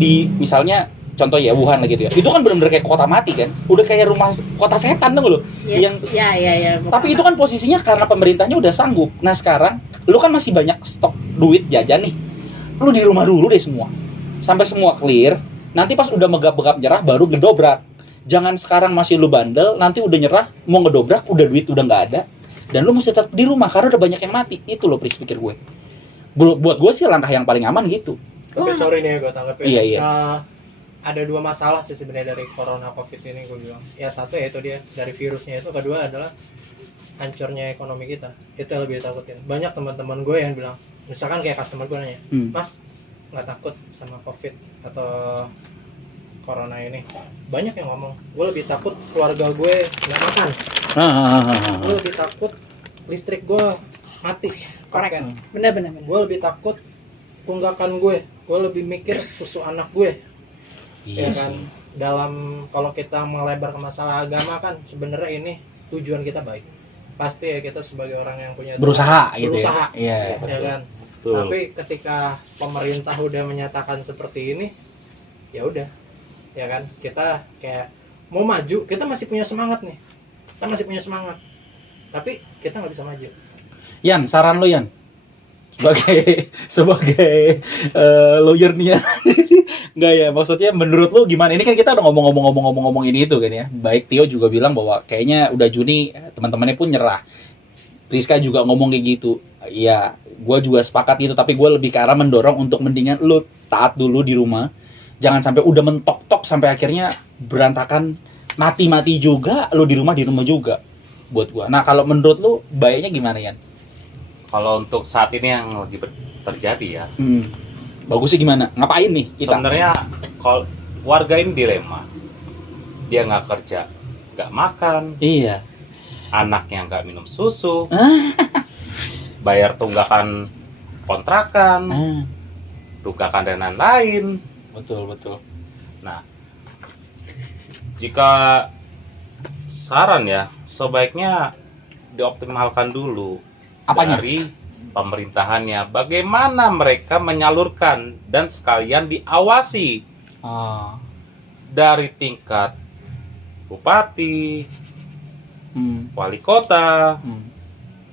contoh ya Wuhan lah gitu ya, itu kan benar-benar kayak kota mati kan, udah kayak rumah kota setan tuh lu. Yes. Yang Iya. tapi itu kan posisinya karena pemerintahnya udah sanggup. Nah sekarang, lu kan masih banyak stok duit jajan nih. Lu di rumah dulu deh semua. Sampai semua clear. Nanti pas udah megap-megap nyerah, baru ngedobrak. Jangan sekarang masih lu bandel, nanti udah nyerah, mau ngedobrak, udah duit udah nggak ada. Dan lu mesti tetap di rumah, karena udah banyak yang mati. Itu loh Pris, pikir gue. Buat gue sih langkah yang paling aman gitu. Tapi sorry nih gue tanggapin. Iya. Ada 2 masalah sih sebenarnya dari corona covid ini gue bilang. Ya satu ya itu dia dari virusnya itu, kedua adalah hancurnya ekonomi kita. Itu yang lebih takutin. Banyak teman-teman gue yang bilang, misalkan kayak customer gue nanya, Mas nggak takut sama covid atau corona ini? Banyak yang ngomong, gue lebih takut keluarga gue nggak makan. Gue lebih takut listrik gue mati. Korek. Kan? Bener. Gue lebih takut tunggakan gue lebih mikir susu anak gue. Iya Ya kan, dalam kalau kita melebar ke masalah agama kan sebenarnya ini tujuan kita baik. Pasti ya kita sebagai orang yang punya Berusaha gitu berusaha, ya. Iya. ya kan. Betul. Tapi ketika pemerintah udah menyatakan seperti ini, ya udah, ya kan, kita kayak mau maju, kita masih punya semangat nih, kita masih punya semangat, tapi kita nggak bisa maju. Yan, saran lu Yan. Sebagai lawyer nih ya. Enggak ya, maksudnya menurut lu gimana? Ini kan kita udah ngomong ini itu kan ya. Baik Tio juga bilang bahwa kayaknya udah Juni teman-temannya pun nyerah. Rizka juga ngomong kayak gitu. Ya, gue juga sepakat itu, tapi gue lebih ke arah mendorong untuk mendingan lu taat dulu di rumah. Jangan sampai udah mentok-tok sampai akhirnya berantakan, mati-mati juga lu di rumah juga buat gue. Nah, kalau menurut lu baiknya gimana Yan? Kalau untuk saat ini yang lagi terjadi ya, Bagusnya gimana? Ngapain nih kita? sebenarnya kalau warga ini dilema, dia nggak kerja, gak makan, Iya. anaknya nggak minum susu, bayar tunggakan kontrakan, Nah, tunggakan dan lain-lain. betul. Nah, jika saran ya, sebaiknya dioptimalkan dulu Apanya? dari pemerintahannya. Bagaimana mereka menyalurkan dan sekalian diawasi Ah, dari tingkat bupati, wali kota,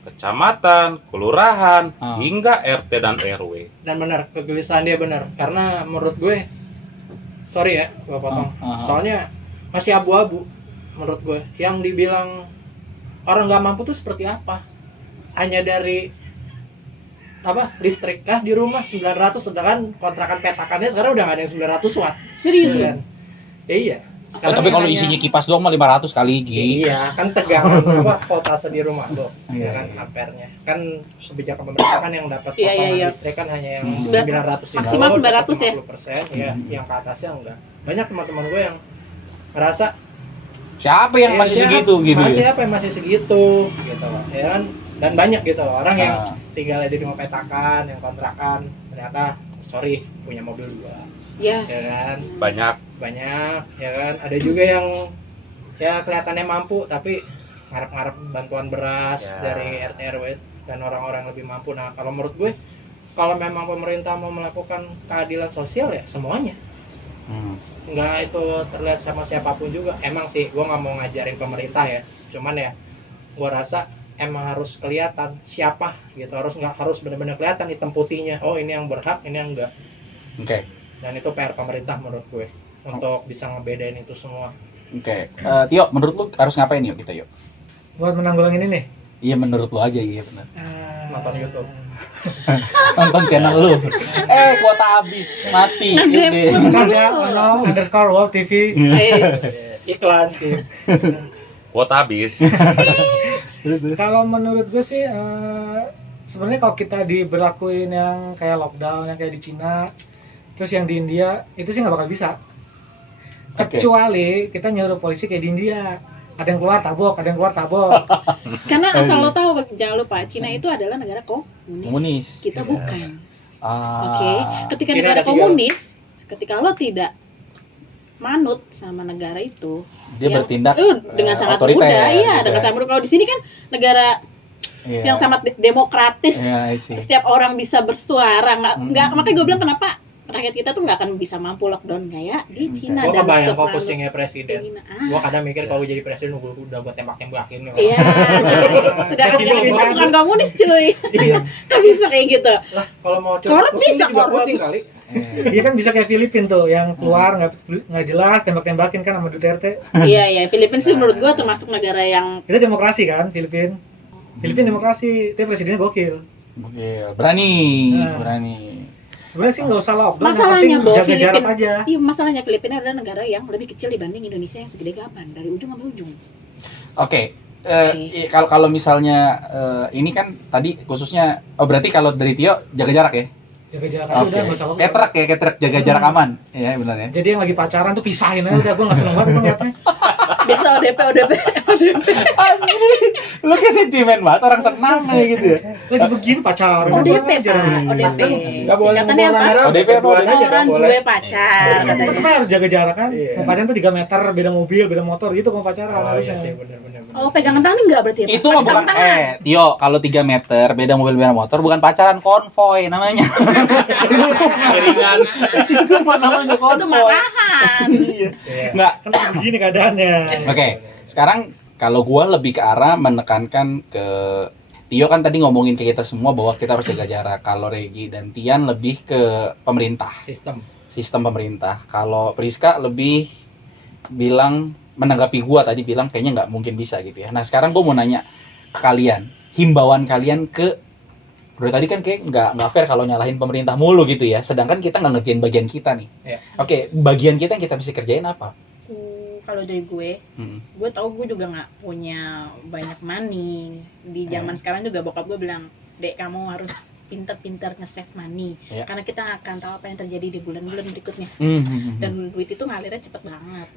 kecamatan, kelurahan, Ah. hingga RT dan RW. Dan benar, kegelisahan dia benar. Karena menurut gue, sorry ya, gue potong. Soalnya masih abu-abu menurut gue. Yang dibilang orang nggak mampu tuh seperti apa? Hanya dari listrik kah di rumah 900, sedangkan kontrakan petakannya sekarang udah nggak ada yang 900 watt. Serius Kan? Iya. Sekarang tapi yang kalau hanya- isinya kipas doang mah 500 kali Gi. Iya, kan tegangan voltase di rumah lo, Iya, ya kan iya. ampernya. Kan kebijakan pemerintah kan yang dapat Iya, potongan iya. listrik kan hanya yang 900 900, maksimal 900 ya? 50%, ya, yang ke atasnya enggak. Banyak teman-teman gue yang ngerasa Siapa yang masih segitu gitu masih ya? apa yang masih segitu gitu loh, ya kan? Dan banyak gitu loh, orang yang Ah. tinggal di rumah petakan, yang kontrakan, ternyata punya mobil 2, Yes. ya kan? Banyak Banyak, ya kan? Ada juga yang ya kelihatannya mampu tapi ngarep-ngarep bantuan beras Ya. dari RT RW dan orang-orang lebih mampu. Nah, kalau menurut gue, kalau memang pemerintah mau melakukan keadilan sosial ya semuanya, nggak itu terlihat sama siapapun juga. Emang sih gue nggak mau ngajarin pemerintah ya, cuman ya gue rasa emang harus kelihatan siapa gitu, harus benar-benar kelihatan hitam putihnya. Oh, ini yang berhak, ini yang enggak. Oke. Dan itu PR pemerintah menurut gue untuk bisa ngebedain itu semua. Oke. Tio, menurut lu harus ngapain yuk kita yuk? Buat menanggulangi ini nih. Iya menurut lu aja, iya benar. Nonton YouTube. Nonton channel lu. Kuota habis, mati. Nge-grab Ini. pun. _world TV. Iklan sih. kuota habis. Terus. Kalau menurut gue sih sebenarnya kalau kita diberlakuin yang kayak lockdown yang kayak di Cina, terus yang di India itu sih nggak bakal bisa. Oke. Kecuali kita nyuruh polisi kayak di India, ada yang keluar tabok, Karena asal lo tahu, jangan lupa Cina itu adalah negara komunis. Komunis. Kita bukan. Ah. Oke, ketika Cina negara ada 3. komunis, ketika lo tidak manut sama negara itu, Dia yang- bertindak dengan sangat otoriter, mudah, iya, gitu dengan ya. sangat mudah. Kalau di sini kan negara Iya. yang sangat demokratis, Iya, I see. setiap orang bisa bersuara, nggak, Hmm. makanya gue bilang kenapa rakyat kita tuh nggak akan bisa mampu lockdown kayak di Cina Gue dan kebayang kok separuh pusingnya presiden. China. Gue kadang mikir kalau gue jadi presiden udah gue tembak-tembakin nih. Iya, sedangkan Gitu, kita kan? bukan komunis cuy, Iya. nggak bisa kayak gitu. Lah, kalau mau Korut pusing bisa, juga korut. pusing kali. Dia kan bisa kayak Filipina tuh yang keluar nggak jelas tembak-tembakin kan sama Duterte. Iya, Filipina sih menurut gue termasuk negara yang Itu demokrasi kan Filipina. Filipina demokrasi, tapi presidennya gokil. Gokil. Berani, Nah. berani. Sebenarnya sih nggak usah lockdown, yang Masalahnya, penting Bo, jaga jarak Filipina- aja. iya, masalahnya Filipina adalah negara yang lebih kecil dibanding Indonesia yang segede gaban dari ujung sampai ujung. Oke. Kalau misalnya ini kan tadi khususnya berarti kalau dari Tio jaga jarak ya? Jaga jarak aja Oke. udah nggak usah lockdown. Kayak truk jaga jarak aman. Iya, benar ya. Jadi yang lagi pacaran tuh pisahin aja udah, gue nggak seneng banget tuh ngeliatnya. Biasa ODP. Anjir, lu kayak sentimen banget orang senam ya gitu ya. Lagi begini pacaran. ODP aja. Pak, ODP. Nggak boleh Singkatannya apa? ngumpul ODP apa? rame-rame aja, Orang nggak boleh. gue pacar katanya. Tetep harus jaga jarak kan. Iya. Mau pacaran tuh 3 meter, beda mobil, beda motor gitu mau pacaran Oh iya harusnya. sih, bener-bener. Oh, pegangan tangan enggak berarti ya? Pak? Itu mah Pakai bukan sarung tangan. Tio, kalau 3 meter beda mobil beda motor bukan pacaran, konvoy namanya. Keringan. Itu mah namanya Itu konvoy. marahan. Iya. Iya. Enggak. Kan lagi begini keadaannya. Oke. Sekarang kalau gua lebih ke arah menekankan ke Tio kan tadi ngomongin ke kita semua bahwa kita harus jaga jarak. Kalau Regi dan Tian lebih ke pemerintah, sistem pemerintah. Kalau Priska lebih bilang menanggapi gua tadi bilang kayaknya nggak mungkin bisa gitu ya. Nah sekarang gua mau nanya ke kalian, himbauan kalian ke Bro tadi kan kayak nggak fair kalau nyalahin pemerintah mulu gitu ya. Sedangkan kita nggak ngerjain bagian kita nih. Iya. Oke, bagian kita yang kita bisa kerjain apa? Kalau dari gue tahu gue juga nggak punya banyak money di zaman sekarang juga. Bokap gue bilang, dek kamu harus pinter-pinter nge-save money, Iya. karena kita nggak akan tahu apa yang terjadi di bulan-bulan berikutnya, Dan dan duit itu ngalirnya cepet banget.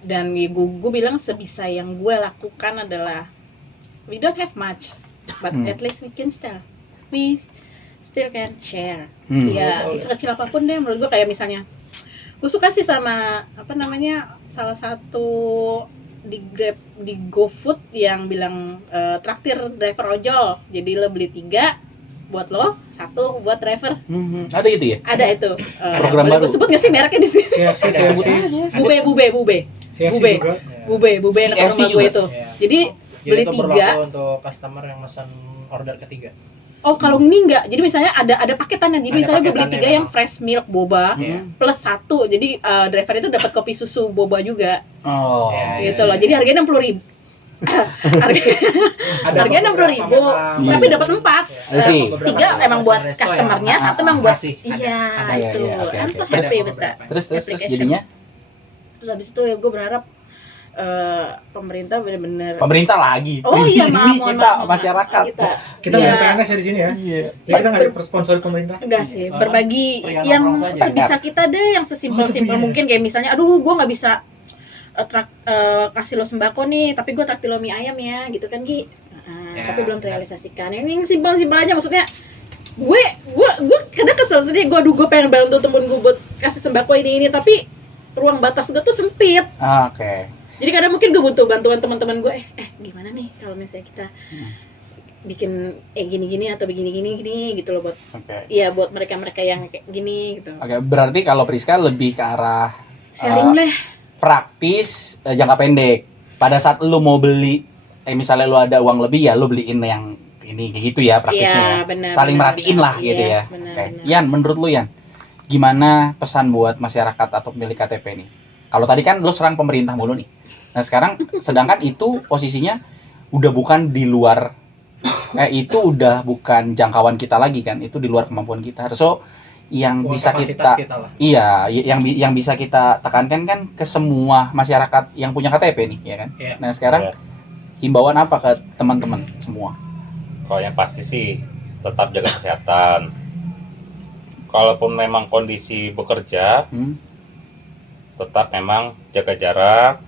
Dan gue bilang sebisa yang gue lakukan adalah we don't have much, but at least we still can share. Ya sekecil apapun deh menurut gue. Kayak misalnya gue suka sih sama apa namanya, salah satu di Grab, di GoFood yang bilang traktir driver ojol. Jadi lo beli 3 buat lo, 1 buat driver. Ada itu ya? Ada itu. Program boleh baru. gue sebut nggak sih mereknya di sini? Bube yang CFC rumah gue juga. itu. Iya. Jadi beli itu 3. berlaku untuk customer yang pesan order ketiga. Oh, kalau ini enggak. Jadi misalnya ada paketannya. Jadi Ada misalnya gue beli paketannya 3 yang memang. fresh milk boba Iya. plus 1. Jadi driver itu dapat kopi susu boba juga. Oh. Iya, Gitu loh. Jadi harganya 60.000. Harganya 60.000, tapi dapat 4. I see. 3 emang buat customernya, 1 emang buat iya Ada, itu. iya, oke, I'm oke. so happy with that. Terus Application. jadinya Terus habis itu ya gue berharap pemerintah benar-benar. pemerintah lagi. Oh iya, Ini mohon kita maaf. masyarakat. Kita Iya. bukan PNS ya di sini ya. Iya. Ya, kita nggak disponsori pemerintah. Enggak sih, Iya. berbagi Perihal yang nongkrong saja. sebisa kita deh, yang sesimpel-simpel mungkin. Kayak misalnya, aduh gue nggak bisa kasih lo sembako nih, tapi gue traktir lo mie ayam ya, gitu kan Gi. Ya, Tapi belum terrealisasikan. Yang simpel-simpel aja, maksudnya gue kadang kesel sendiri. Gue pengen bantu temen gue buat kasih sembako ini, tapi ruang batas gue tuh sempit. Oke. Jadi kadang mungkin gue butuh bantuan teman-teman gue. Gimana nih kalau misalnya kita bikin gini-gini atau begini-gini gitu loh, buat Oke. iya buat mereka-mereka yang kayak gini gitu. Oke, berarti kalau Priska lebih ke arah Sharing deh. praktis, jangka pendek. Pada saat lu mau beli, misalnya lu ada uang lebih ya lu beliin yang ini gitu ya praktisnya. Iya, benar. Saling benar, merhatiin benar. lah gitu Yes, ya. benar, Oke. benar. Yan, menurut lu Yan, gimana pesan buat masyarakat atau pemilik KTP nih? Kalau tadi kan lu serang pemerintah mulu nih. Nah sekarang sedangkan itu posisinya udah bukan di luar, itu udah bukan jangkauan kita lagi kan, itu di luar kemampuan kita. So yang Buat bisa kapasitas kita lah. iya, yang bisa kita tekankan kan ke semua masyarakat yang punya KTP nih, ya kan? Iya. Nah sekarang himbauan apa ke teman-teman semua? Kalau yang pasti sih tetap jaga kesehatan. Kalaupun memang kondisi bekerja, tetap memang jaga jarak.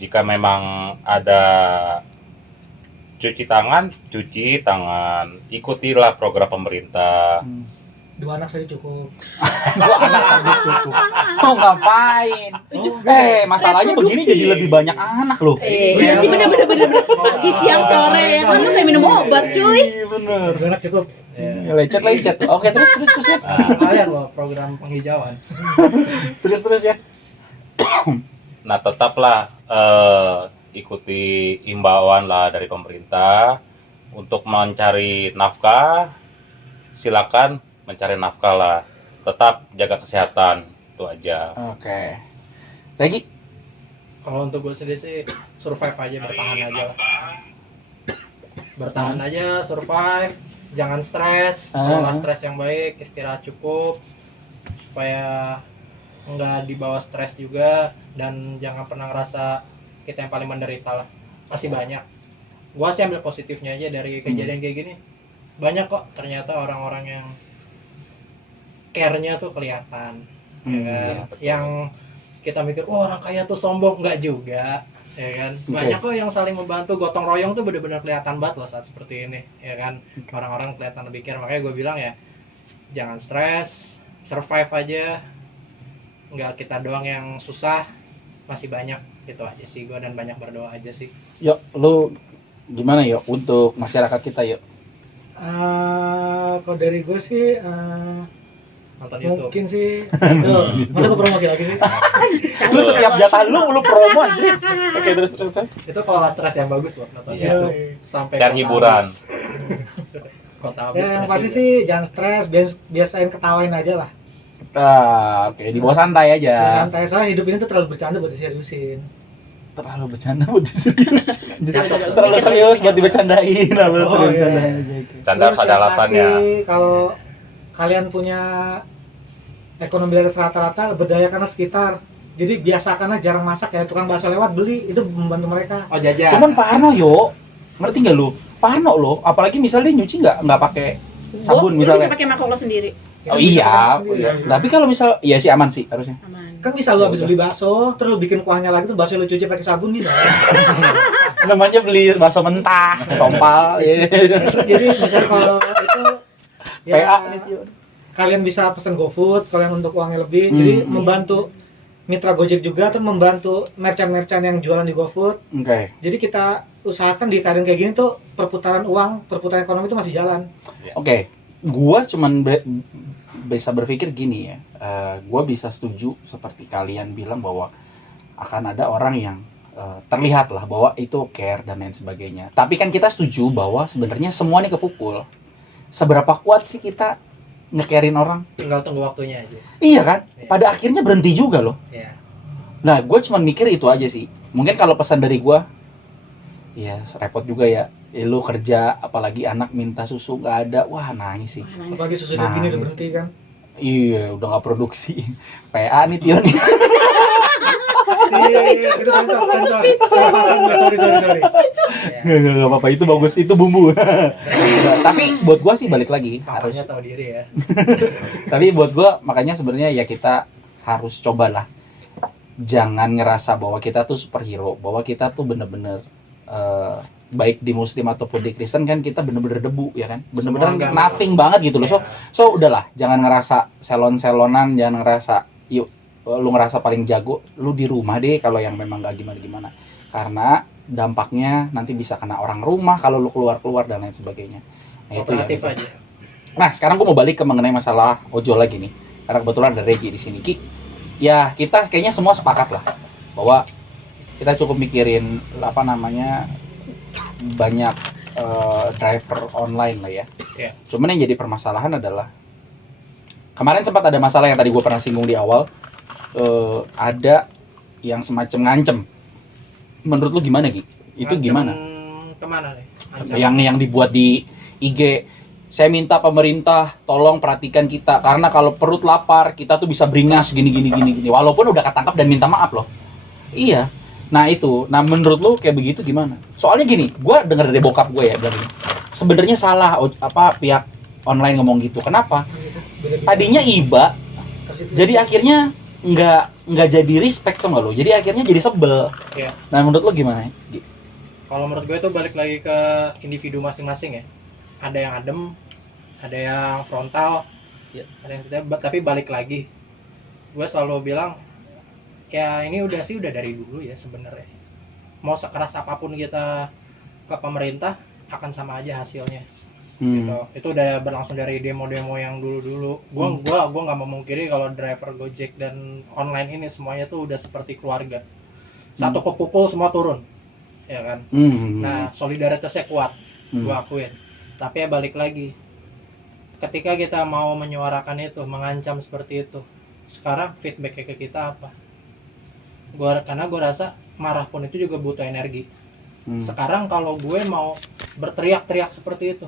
Jika memang ada cuci tangan, ikutilah program pemerintah. 2 anak saja cukup. Gua anak aja cukup. Oh ngapain? Masalahnya begini jadi lebih banyak anak loh. Iya sih, bener. Pagi, siang, sore, kan lu kayak minum obat cuy. Iya bener. 2 anak cukup. Lecet. Oke, terus ya. Kalian loh program penghijauan. Terus ya. Nah tetaplah ikuti imbauan lah dari pemerintah untuk mencari nafkah. Silakan mencari nafkah lah. Tetap jaga kesehatan, itu aja. Oke. Lagi? Kalau untuk gue sendiri sih survive aja, bertahan aja lah. Bertahan aja, survive, jangan stres, kelola stres yang baik, istirahat cukup supaya nggak dibawa stres juga, dan jangan pernah ngerasa kita yang paling menderita lah. Masih banyak. Gua sih ambil positifnya aja dari kejadian kayak gini. Banyak kok ternyata orang-orang yang care-nya tuh kelihatan. Ya kan? Yang kita mikir, orang kaya tuh sombong, nggak juga, ya kan? Banyak kok yang saling membantu, gotong royong tuh benar-benar kelihatan banget loh saat seperti ini, ya kan? Orang-orang kelihatan lebih care, makanya gue bilang ya, jangan stres, survive aja, nggak kita doang yang susah, masih banyak, gitu aja sih gue, dan banyak berdoa aja sih. Yuk, lu gimana yuk untuk masyarakat kita yuk? Kalau dari gue sih Nonton YouTube. mungkin sih masa gue promosi lagi sih. Lu setiap jatah lu promo anjir. Oke, terus. Itu kalau stres yang bagus loh nonton Iya. YouTube. Sampai Cari kota hiburan. habis. Kota habis Ya, yang stres pasti juga. sih jangan stres, biasain ketawain aja lah. Oke, dibawa santai aja. Santai, soalnya hidup ini tuh terlalu bercanda buat diseriusin. Terlalu bercanda buat diserius. Jatuh. Terlalu serius buat dibecandain. Oh, iya. Canda harus Terus ada yang alasannya. pasti, kalau kalian punya ekonomi di atas rata-rata, berdayakanlah sekitar. Jadi biasakanlah jarang masak ya, tukang bakso lewat beli, itu membantu mereka. Oh jajan. Cuman Parno yo, ngerti nggak lu? Parno lo, apalagi misalnya dia nyuci nggak pakai sabun Lu bisa misalnya. pakai mangkok lo sendiri, Oh Itu bisa iya, sendiri. tapi kalau misal, iya sih aman sih harusnya. aman. Kan bisa lu habis beli bakso, terus lu bikin kuahnya lagi tuh bakso lu cuci pakai sabun bisa. Namanya beli bakso mentah, sompal. Jadi misalnya kalau itu ya PA nih. kalian bisa pesen GoFood kalau yang untuk uangnya lebih. Jadi membantu mitra Gojek juga, terus membantu merchant-merchant yang jualan di GoFood. Oke. Jadi kita usahakan di keadaan kayak gini tuh perputaran uang, perputaran ekonomi itu masih jalan. Oke. Gua cuman bisa berpikir gini ya. Gua bisa setuju seperti kalian bilang bahwa akan ada orang yang terlihat lah bahwa itu care dan lain sebagainya. Tapi kan kita setuju bahwa sebenarnya semua ini kepukul. Seberapa kuat sih kita nge-carein orang? Tinggal tunggu waktunya aja. Iya kan? Iya. Pada akhirnya berhenti juga loh. Iya. Nah, gue cuma mikir itu aja sih. Mungkin kalau pesan dari gue, ya repot juga ya. Lu kerja, apalagi anak minta susu nggak ada, wah nangis sih. Apalagi susu gini udah berhenti kan. Iya, udah nggak produksi. PA nih Tion. Iya, itu sensor. Sorry. Nggak apa-apa, itu bagus, itu bumbu. Tapi buat gue sih balik lagi harus. Harusnya tahu diri ya. Tapi buat gue makanya sebenarnya ya kita harus cobalah. Jangan ngerasa bahwa kita tuh superhero, bahwa kita tuh bener-bener baik di Muslim ataupun di Kristen kan kita bener-bener debu ya kan, bener-bener nothing banget gitu loh. So udahlah, jangan ngerasa selon-selonan, jangan ngerasa yuk lu ngerasa paling jago, lu di rumah deh kalau yang memang gak gimana-gimana, karena dampaknya nanti bisa kena orang rumah kalau lu keluar-keluar dan lain sebagainya. Nah, itu ya. Aja. Nah sekarang gue mau balik ke mengenai masalah ojol lagi nih, karena kebetulan ada Regi di sini. Ki, ya kita kayaknya semua sepakat lah bahwa kita cukup mikirin apa namanya banyak driver online lah ya. Yeah. Cuman yang jadi permasalahan adalah kemarin sempat ada masalah yang tadi gue pernah singgung di awal, ada yang semacam ngancem. Menurut lu gimana Gi? Itu Ngancem gimana? Kemana nih? Yang dibuat di IG. Saya minta pemerintah tolong perhatikan kita karena kalau perut lapar kita tuh bisa beringas gini. Walaupun udah ketangkap dan minta maaf loh. Iya. Nah itu, nah menurut lu kayak begitu gimana? Soalnya gini, gue denger dari bokap gue ya bilang gini, sebenarnya salah pihak online ngomong gitu. Kenapa? Tadinya iba, jadi akhirnya nggak jadi respect tuh nggak lo? Jadi akhirnya jadi sebel. Iya. Nah menurut lu gimana? Kalau menurut gue itu balik lagi ke individu masing-masing ya. Ada yang adem, ada yang frontal, ada yang tidak. Tapi balik lagi, gue selalu bilang ya ini udah dari dulu ya sebenarnya. Mau sekeras apapun kita ke pemerintah akan sama aja hasilnya. Gitu. Itu udah berlangsung dari demo-demo yang dulu-dulu. Gua nggak memungkiri kalau driver Gojek dan online ini semuanya tuh udah seperti keluarga. Satu kepukul semua turun, ya kan. Nah solidaritasnya kuat, gua akuin. Tapi ya balik lagi, ketika kita mau menyuarakan itu, mengancam seperti itu, sekarang feedbacknya ke kita apa? Karena gue rasa marah pun itu juga butuh energi. Sekarang kalau gue mau berteriak-teriak seperti itu,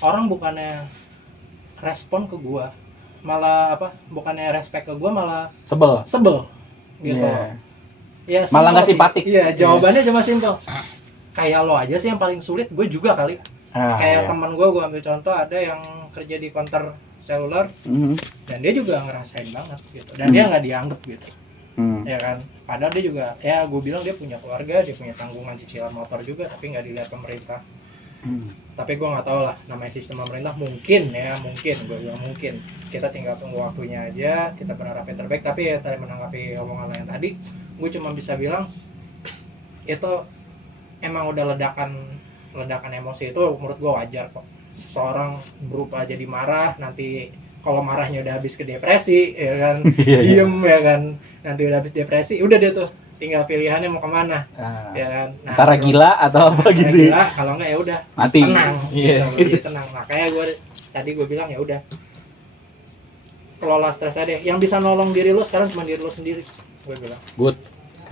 orang bukannya respon ke gue, malah bukannya respect ke gue, malah sebel gitu. Ya, malah nggak simpatik. Iya, jawabannya cuma simpel. Kayak lo aja sih yang paling sulit, gue juga kali. Kayak teman gue ambil contoh, ada yang kerja di counter seluler, dan dia juga ngerasain banget gitu, dan dia nggak dianggap gitu. Ya kan, padahal dia juga, ya gue bilang dia punya keluarga, dia punya tanggungan cicilan motor juga, tapi nggak dilihat pemerintah. Tapi gue nggak tahu lah, namanya sistem pemerintah mungkin gue bilang mungkin kita tinggal tunggu waktunya aja, kita berharap yang terbaik. Tapi ya tadi menanggapi omongan yang tadi, gue cuma bisa bilang itu emang udah ledakan emosi itu menurut gue wajar kok. Seorang berupa jadi marah, nanti kalau marahnya udah habis ke depresi, ya kan, diem ya kan, nanti udah habis depresi, udah dia tuh tinggal pilihannya mau kemana, ya kan. Nah, antara gila atau apa gitu. Gila, kalau enggak ya udah mati. Tenang, gitu, tenang. Makanya gue bilang ya udah, kelola stres aja. Yang bisa nolong diri lo sekarang cuma diri lo sendiri, gue bilang. Good.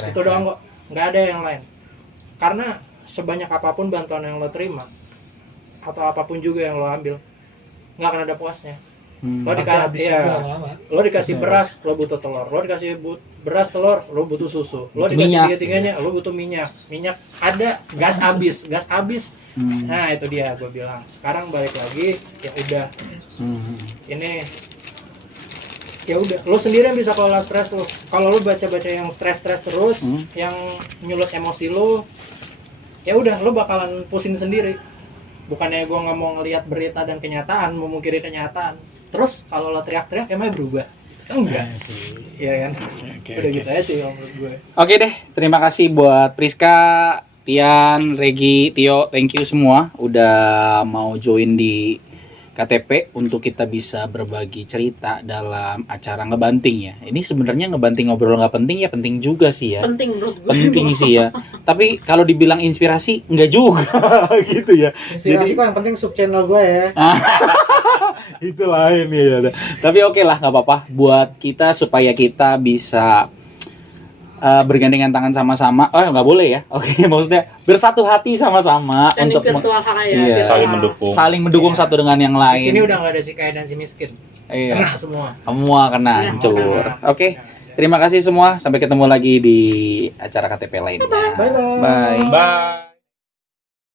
Keren, itu doang kok, nggak ada yang lain. Karena sebanyak apapun bantuan yang lo terima atau apapun juga yang lo ambil, nggak akan ada puasnya. Lo dikasih beras, lo butuh telur. Lo dikasih beras, telur, lo butuh susu. Lo dikasih tiga-tiganya, lo butuh minyak. Minyak ada, gas habis. Nah itu dia gue bilang. Sekarang balik lagi, ya udah. Ini ya udah lo sendiri yang bisa kelola stres lo. Kalau lo baca-baca yang stres terus, yang nyulut emosi lo, ya udah lo bakalan pusing sendiri. Bukannya gue nggak mau ngelihat berita dan kenyataan, memungkiri kenyataan. Terus kalau lo teriak-teriak emang berubah? Enggak sih, ya kan? Udah gitu aja sih kalau menurut gue. Oke deh, terima kasih buat Priska, Tian, Regi, Tio, thank you semua udah mau join di KTP untuk kita bisa berbagi cerita dalam acara ngebanting ya. Ini sebenarnya ngebanting ngobrol nggak penting ya, penting juga sih ya. Penting menurut gue. Penting sih ya. Tapi kalau dibilang inspirasi nggak juga gitu ya. Inspirasi kok yang penting sub channel gue ya. Itu lain ya. Tapi oke lah, nggak apa-apa buat kita supaya kita bisa bergandengan tangan sama-sama. Oh nggak boleh ya. Oke, maksudnya bersatu hati sama-sama Standing untuk virtual hak ya. iya. Saling mendukung. Saling mendukung satu dengan yang Di lain. sini udah nggak ada si kaya dan si miskin. Iya. Kena semua. Semua kena hancur. Oke. Terima kasih semua. Sampai ketemu lagi di acara KTP lainnya. Bye bye. Bye. Bye.